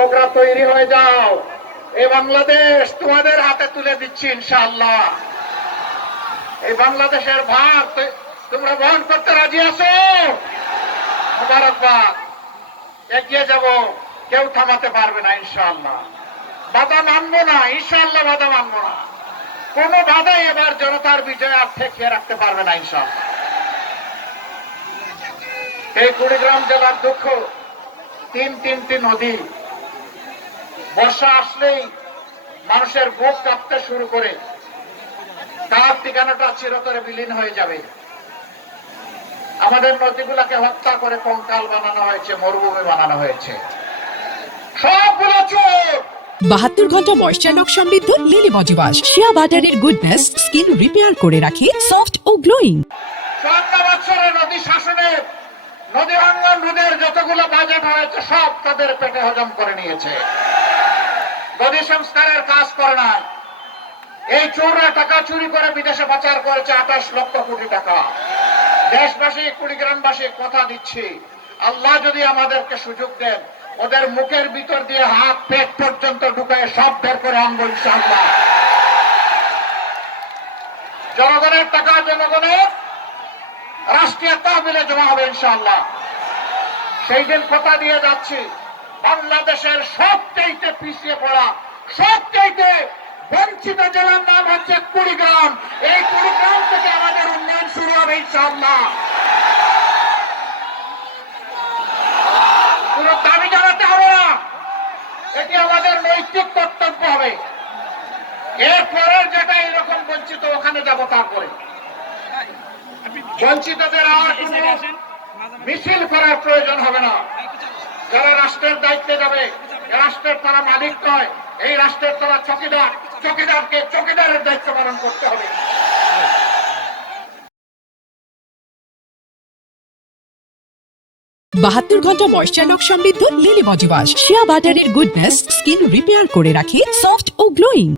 যুবকরা তৈরি হয়ে যাও, এই বাংলাদেশ তোমাদের হাতে তুলে দিচ্ছি ইনশাআল্লাহ। এই বাংলাদেশের ভাগ তোমরা বহন করতে রাজি আছো? মুবারকবাদ। এগিয়ে যাব, কেউ থামাতে পারবে না ইনশাআল্লাহ। বাধা মানবো না ইনশাআল্লাহ, বাধা মানবো না। কোন বাধাই এবার জনতার বিজয় আর ঠেকিয়ে রাখতে পারবে না ইনশাআল্লাহ। এই কুড়িগ্রাম জেলার দুঃখ, তিনটি নদী বর্ষা আসলেই মানুষের বুক কাঁপতে শুরু করে, তার ঠিকানাটা চিরতরে বিলীন হয়ে যাবে। আমাদের নদীগুলোকে হত্যা করে কঙ্কাল বানানো হয়েছে, মরুভূমি বানানো হয়েছে, সবগুলো চোর। 72 ঘন্টা ময়শ্চার সমৃদ্ধ লিলি বডি ওয়াশ, শিয়া বাটারের গুডনেস স্কিন রিপেয়ার করে রাখে সফট ও গ্লোয়িং। 54 বছরের নদী শাসনের, নদী ভাঙ্গন রোধের যতগুলো বাজেট হয়েছে সব তাদের পেটে হজম করে নিয়েছে। নদী সংস্কারের কাজ করে নাই। এই চোররা টাকা চুরি করে বিদেশে পাচার করেছে 28 লক্ষ কোটি টাকা। দেশবাসী, কুড়িগ্রামবাসী কথা দিচ্ছি, আল্লাহ যদি আমাদেরকে সুযোগ দেন, ওদের মুখের ভিতর দিয়ে হাত পেট পর্যন্ত ঢুকায় সব বের করে আনবো ইনশাআল্লাহ। জনগণের টাকা জনগণের রাষ্ট্রীয় তহবিলে জমা হবে ইনশাআল্লাহ। সেই দিন কথা দিয়ে যাচ্ছি, বাংলাদেশের সবচাইতে পিছিয়ে পড়া, সবচাইতে বঞ্চিত জেলার নাম হচ্ছে কুড়িগ্রাম। এই কুড়িগ্রাম থেকে আমাদের উন্নয়ন শুরু হবে ইনশাআল্লাহ। কোন দাবি জানাতে হবে না, এটি আমাদের নৈতিক কর্তব্য হবে। এরপরের যেটা এরকম বঞ্চিত, ওখানে যাব। তারপরে বঞ্চিতদের আর কোন মিছিল করার প্রয়োজন হবে না। যারা রাষ্ট্রের দায়িত্বে যাবে, রাষ্ট্রের তারা মালিক নয়, এই রাষ্ট্রের তারা চকিদার। চকিদারকে চকিদারের দায়িত্ব পালন করতে হবে। 72 ঘন্টা ময়শ্চার সমৃদ্ধ লিলি বডি ওয়াশ, শিয়া বাটারের গুডনেস স্কিন রিপেয়ার করে রাখে সফট ও গ্লোয়িং।